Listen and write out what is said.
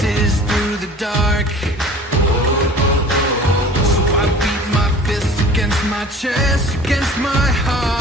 faces through the dark. So I beat my fist against my chest, against my heart.